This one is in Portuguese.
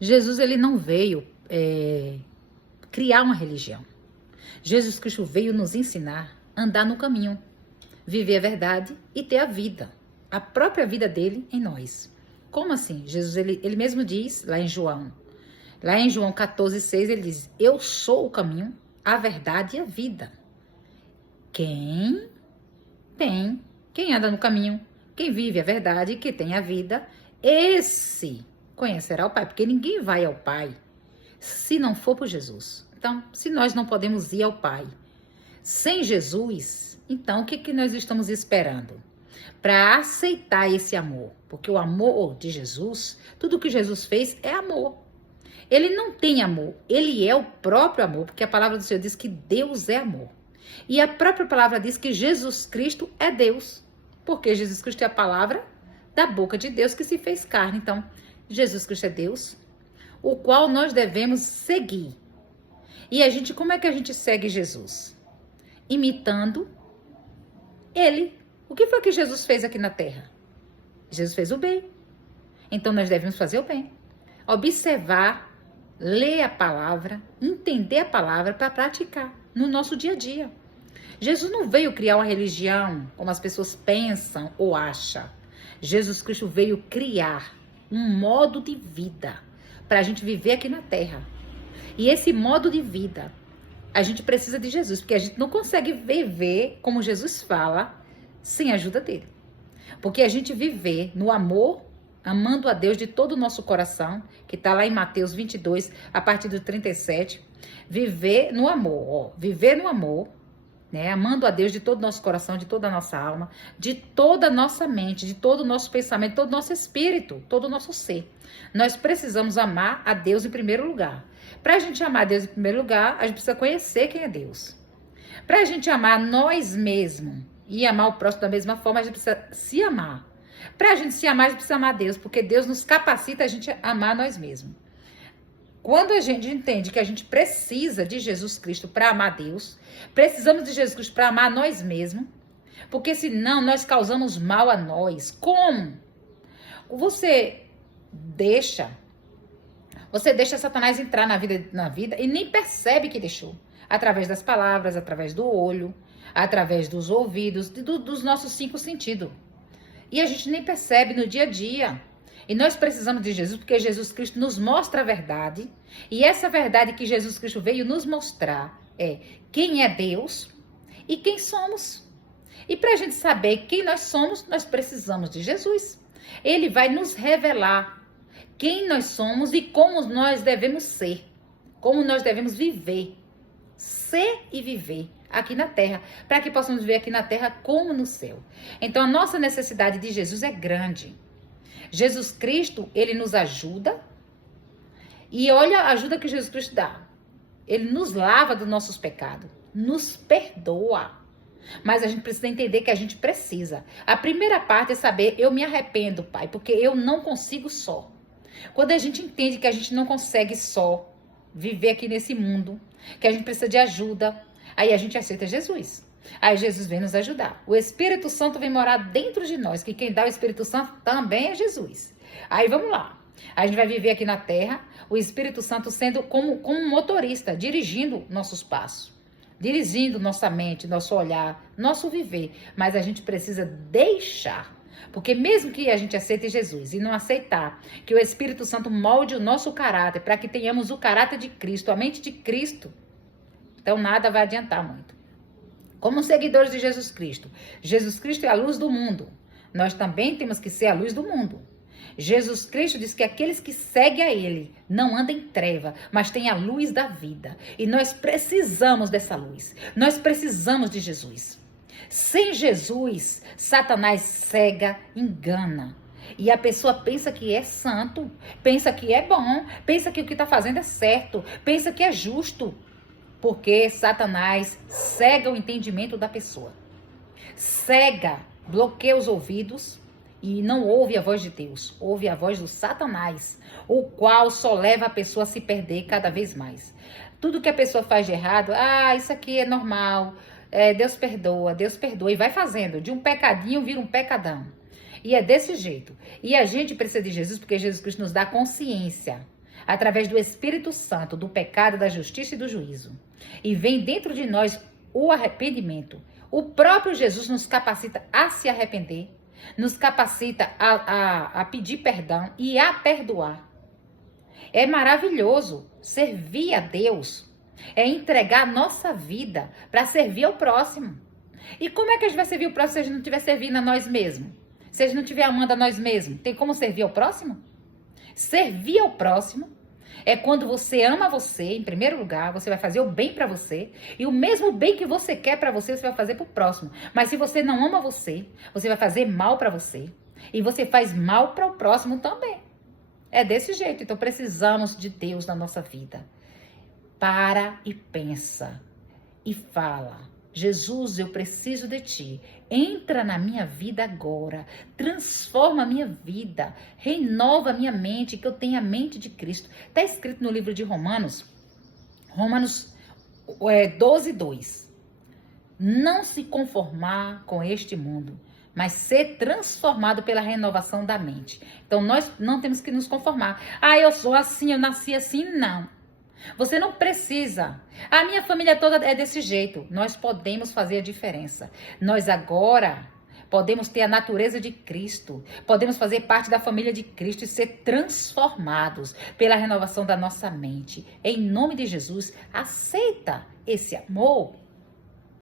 Jesus, ele não veio criar uma religião. Jesus Cristo veio nos ensinar a andar no caminho, viver a verdade e ter a vida, a própria vida dele em nós. Como assim? Jesus, ele mesmo diz lá em João 14:6, ele diz: eu sou o caminho, a verdade e a vida. Quem anda no caminho, quem vive a verdade e que tem a vida, esse conhecerá o Pai, porque ninguém vai ao Pai se não for por Jesus. Então, se nós não podemos ir ao Pai sem Jesus, então o que nós estamos esperando? Para aceitar esse amor, porque o amor de Jesus, tudo que Jesus fez é amor. Ele não tem amor, ele é o próprio amor, porque a palavra do Senhor diz que Deus é amor. E a própria palavra diz que Jesus Cristo é Deus, porque Jesus Cristo é a palavra da boca de Deus que se fez carne. Então, Jesus Cristo é Deus, o qual nós devemos seguir. E como é que a gente segue Jesus? Imitando ele. O que foi que Jesus fez aqui na terra? Jesus fez o bem. Então nós devemos fazer o bem. Observar, ler a palavra, entender a palavra para praticar no nosso dia a dia. Jesus não veio criar uma religião como as pessoas pensam ou acham. Jesus Cristo veio criar um modo de vida para a gente viver aqui na terra. E esse modo de vida, a gente precisa de Jesus, porque a gente não consegue viver como Jesus fala sem a ajuda dele. Porque a gente viver no amor, amando a Deus de todo o nosso coração, que está lá em Mateus 22, a partir do 37, viver no amor, né? Amando a Deus de todo o nosso coração, de toda a nossa alma, de toda a nossa mente, de todo o nosso pensamento, todo o nosso espírito, todo o nosso ser. Nós precisamos amar a Deus em primeiro lugar. Para a gente amar a Deus em primeiro lugar, a gente precisa conhecer quem é Deus. Para a gente amar nós mesmos e amar o próximo da mesma forma, a gente precisa se amar. Para a gente se amar, a gente precisa amar Deus, porque Deus nos capacita a gente amar nós mesmos. Quando a gente entende que a gente precisa de Jesus Cristo para amar Deus, precisamos de Jesus Cristo para amar nós mesmos, porque senão nós causamos mal a nós. Como? Você deixa Satanás entrar na vida e nem percebe que deixou. Através das palavras, através do olho, através dos ouvidos, dos nossos 5 sentidos. E a gente nem percebe no dia a dia. E nós precisamos de Jesus, porque Jesus Cristo nos mostra a verdade. E essa verdade que Jesus Cristo veio nos mostrar é quem é Deus e quem somos. E para a gente saber quem nós somos, nós precisamos de Jesus. Ele vai nos revelar quem nós somos e como nós devemos ser. Como nós devemos viver. Ser e viver aqui na terra, para que possamos viver aqui na terra como no céu. Então a nossa necessidade de Jesus é grande. Jesus Cristo, ele nos ajuda, e olha a ajuda que Jesus Cristo dá. Ele nos lava dos nossos pecados, nos perdoa. Mas a gente precisa entender que a gente precisa. A primeira parte é saber, eu me arrependo, Pai, porque eu não consigo só. Quando a gente entende que a gente não consegue só viver aqui nesse mundo, que a gente precisa de ajuda, aí a gente aceita Jesus. Aí Jesus vem nos ajudar. O Espírito Santo vem morar dentro de nós, que quem dá o Espírito Santo também é Jesus. Aí vamos lá. A gente vai viver aqui na terra, o Espírito Santo sendo como um motorista, dirigindo nossos passos, dirigindo nossa mente, nosso olhar, nosso viver. Mas a gente precisa deixar. Porque mesmo que a gente aceite Jesus e não aceitar que o Espírito Santo molde o nosso caráter, para que tenhamos o caráter de Cristo, a mente de Cristo, então nada vai adiantar muito. Como seguidores de Jesus Cristo é a luz do mundo. Nós também temos que ser a luz do mundo. Jesus Cristo diz que aqueles que seguem a Ele não andam em treva, mas têm a luz da vida. E nós precisamos dessa luz. Nós precisamos de Jesus. Sem Jesus, Satanás cega, engana. E a pessoa pensa que é santo, pensa que é bom, pensa que o que está fazendo é certo, pensa que é justo. Porque Satanás cega o entendimento da pessoa. Cega, bloqueia os ouvidos e não ouve a voz de Deus. Ouve a voz do Satanás, o qual só leva a pessoa a se perder cada vez mais. Tudo que a pessoa faz de errado, isso aqui é normal, Deus perdoa, e vai fazendo. De um pecadinho vira um pecadão. E é desse jeito. E a gente precisa de Jesus porque Jesus Cristo nos dá consciência. através do Espírito Santo, do pecado, da justiça e do juízo. E vem dentro de nós o arrependimento. O próprio Jesus nos capacita a se arrepender, nos capacita a pedir perdão e a perdoar. É maravilhoso servir a Deus, é entregar a nossa vida para servir ao próximo. E como é que a gente vai servir o próximo se a gente não estiver servindo a nós mesmos? Se a gente não estiver amando a nós mesmos? Tem como servir ao próximo? Servir ao próximo é quando você ama você, em primeiro lugar, você vai fazer o bem para você, e o mesmo bem que você quer para você, você vai fazer para o próximo. Mas se você não ama você, você vai fazer mal para você, e você faz mal para o próximo também. É desse jeito. Então precisamos de Deus na nossa vida. Para e pensa e fala: Jesus, eu preciso de ti. Entra na minha vida agora. Transforma a minha vida. Renova a minha mente, que eu tenha a mente de Cristo. Está escrito no livro de Romanos 12:2. Não se conformar com este mundo, mas ser transformado pela renovação da mente. Então nós não temos que nos conformar. Eu sou assim, eu nasci assim. Não. Você não precisa. A minha família toda é desse jeito. Nós podemos fazer a diferença. Nós agora podemos ter a natureza de Cristo. Podemos fazer parte da família de Cristo e ser transformados pela renovação da nossa mente. Em nome de Jesus, aceita esse amor.